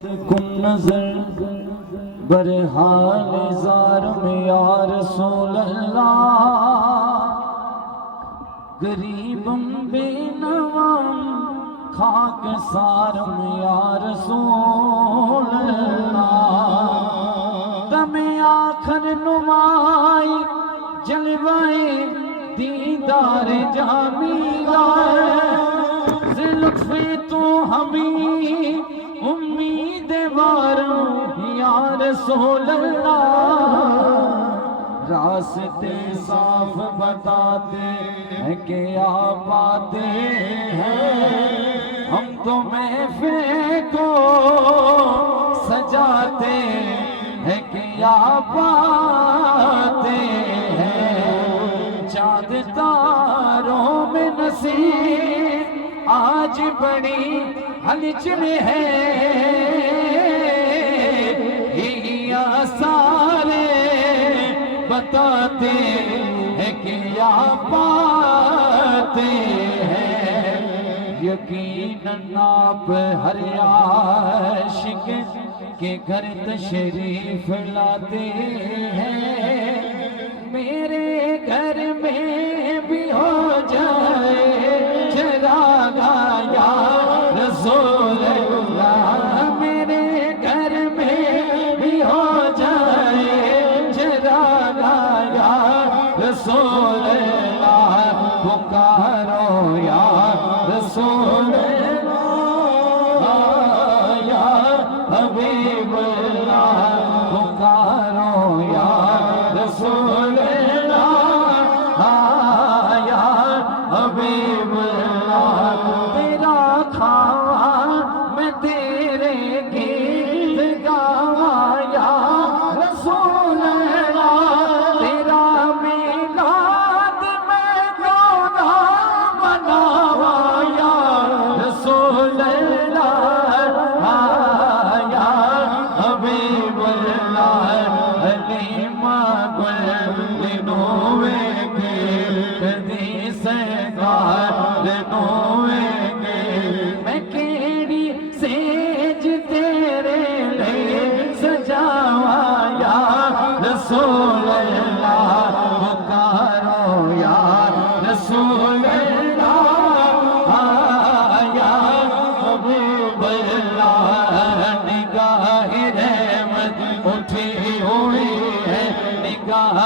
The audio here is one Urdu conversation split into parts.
کن نظر برحال زار میں یا رسول اللہ، غریبم بے نوام خاک سار میں یا رسول اللہ، دم آخر نمائی جلوائے دیدار جامی لائے، زلف تو ہمیں امید واروں یا رسول اللہ، راستے صاف بتاتے ہیں کہ آپ آتے ہیں، ہم تو محفل کو سجاتے ہیں کہ آپ آتے ہیں، چاند تاروں میں نصیب آج بڑی ہلچل ہے، یہ سارے بتاتے ہیں کہ آپ آتے ہیں، یقیناً آپ ہر عاشق کے گھر تشریف لاتے ہیں، میرے گھر میں بھی ہو جائے چراغا یا رسول اللہ، میرے گھر میں بھی ہو جائے چراغا یا رسول اللہ، پکارو یا رسول اللہ یا حبیب اللہ، پکارو یا رسول اللہ یا حبیب اللہ، تیرا کھاوا میں تیرے گیت گاوا یا رسول اللہ، تیرا میلاد میں گونا مناوا یا رسول اللہ یا حبیب اللہ، حلیمہ گل لنوے کے کدی سگار لنوے کے، میں کیڑی سیج تیرے لئے سجاوا یا رسول اللہ، پکارو یا رسول اللہ یا حبیب اللہ، نگاہ رحمت اٹھی ہوئی ہے، نگاہ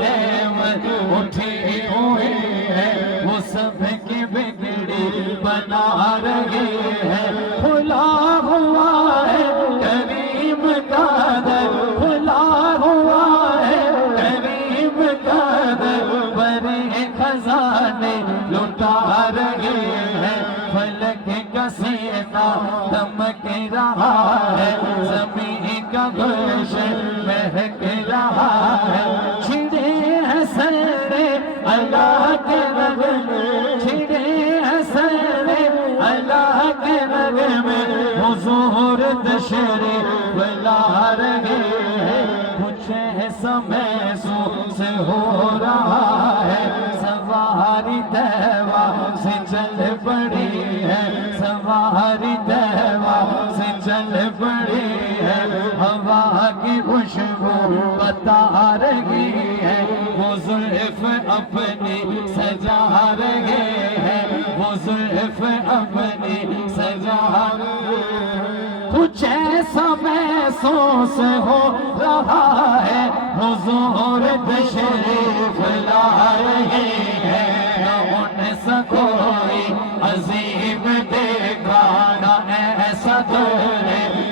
رحمت اٹھی ہوئی ہے، وہ سب کی بگڑی بنا رہی ہے، کھلا ہوا ہے کریم کا در، کھلا ہوا ہے کریم کا در، بڑے خزانے لٹا رہے ہیں، فلک کا سینہ دمک رہا ہے، زمین کا گلشن مہک رہا ہے، چھڑے ہیں سرے اللہ کے نغمے، چھڑے ہیں سرے اللہ کے نغمے، حضور تشریف لا رہے ہیں، کچھ ایسا محسوس ہو رہا ہے، سواری دیوا سے چل پڑی ہے، سواری دیوا سے چل پڑی ہے، ہوا کی خوشبو بتا رہی ہے، وہ زلف اپنی سجا رہے ہیں، وہ زلف اپنی سجا رہے ہیں، کچھ ایسا محسوس ہو رہا ہے، حضور تشریف لا رہے ہیں، نہ ان سا کوئی عظیم دیکھا، نہ ایسا دور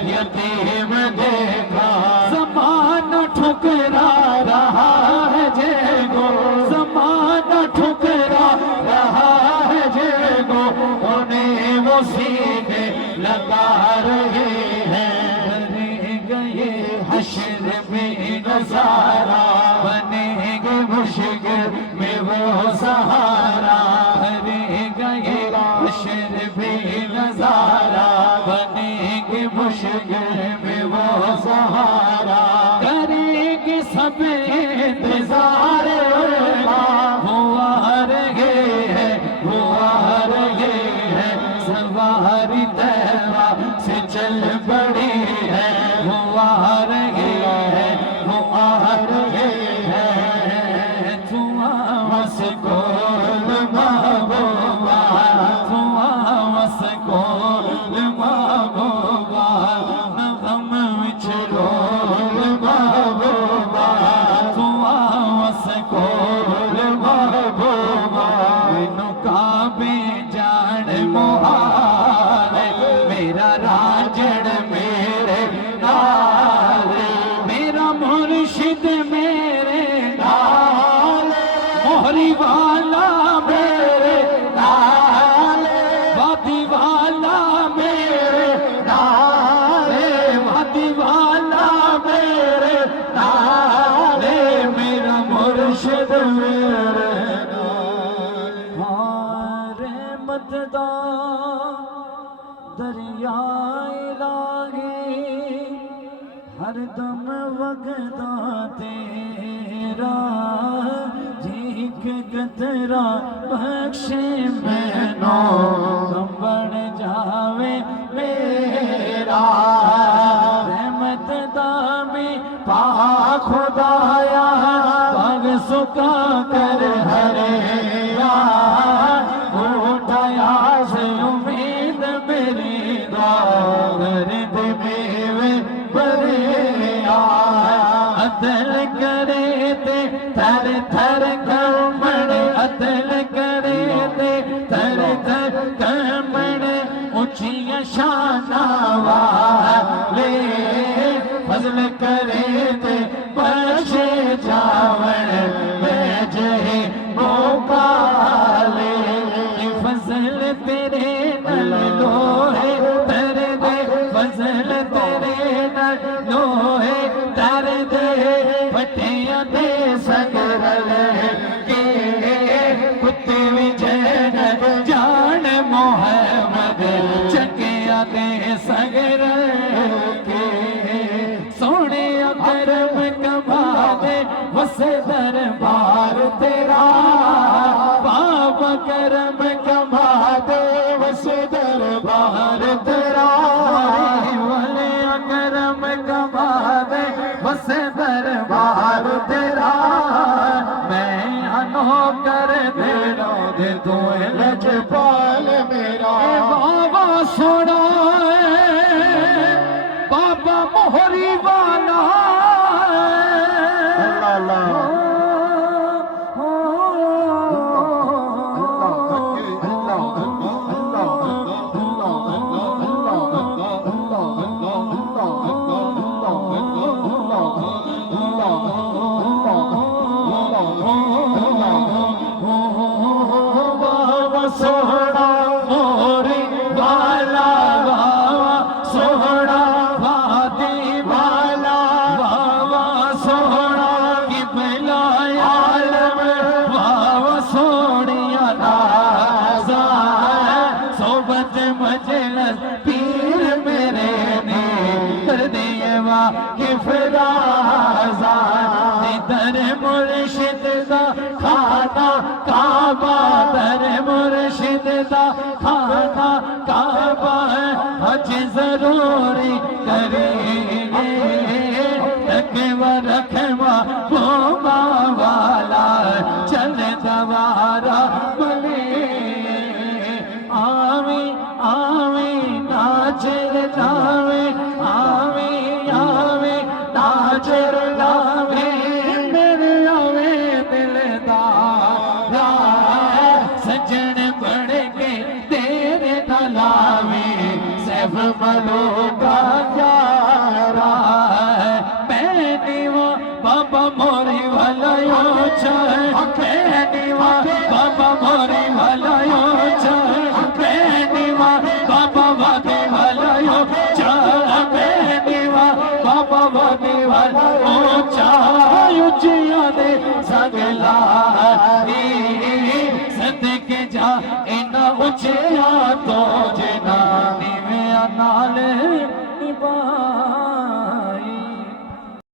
یتیم دیکھا، زمانہ ٹھکرا رہا ہے جے گو، زمانہ ٹھکرا رہا ہے جے گو، انہیں وہ سینے لگا رہے ہیں، بنے گئے حشر میں نظارہ، بنے گے مشکل میں وہ سہارا، بنے گئے حشر میں نظارہ، بنے گے مشکل میں وہ سہارا، کریں گے سب انتظار، وہ آ رہے ہیں، وہ آ رہے ہیں، سواری دیوا سے چل پڑی یا الہی ہر دم وگدا تیرا جی کے قطرہ بخشے مینو غم بڑھ جاوے میرا رحمت دا بھی پا خدایا پگ سکا کر ہریا اٹھایا سے امید میری دا گرد میوے بریا عدل کرے تے تھر تھر کمڑ عدل کرے تے تھر تھر کمڑ اونچیاں شاناں والے فضل کرے تے بخشے جاون بھیجے موبالے فضل تیرے نال لوہے تر دے فضل تیرے نال لوہے تر دے پٹیاں دے سنگ رل کے کتے بھی جین جان محمد چکیاں دے سنگ رل کے سونے کرم کما دے وس دربار تیرا بابا کرم کما دے وس دربار تیرا والے کرم کما دے وس دربار تیرا میں انو کر دینا دے تو لجپال میرا بابا سونا بابا موہری والا سونا موری والا بابا سونا وادی والا بابا سونا قبلہ عالم بابا سونیا نازا صحبت مجلس پیر میرے نے کر دیے واقف رازا در مرشد دا کھانا کعبہ در مرشد دا کھانا کعبہ حج ضروری کریں گے تقوی رکھوا بوما والا چل دوارا بلے آمین آمین ناچر لاوے آمین آمین ناچر لاوے میرے آوے دلدارا سجن بڑھ کے تیرے نلاوے سیف ملوکا جارا پہنیوا بابا موری والا یو چاہ پہنیوا بابا موری والا یو چاہ پہنیوا بابا وادی والا یو چاہ پہنیوا بابا وادی والا یو چاہ اچھیاں دے سگلاری صدقے جا انہا اچھیاں تو جے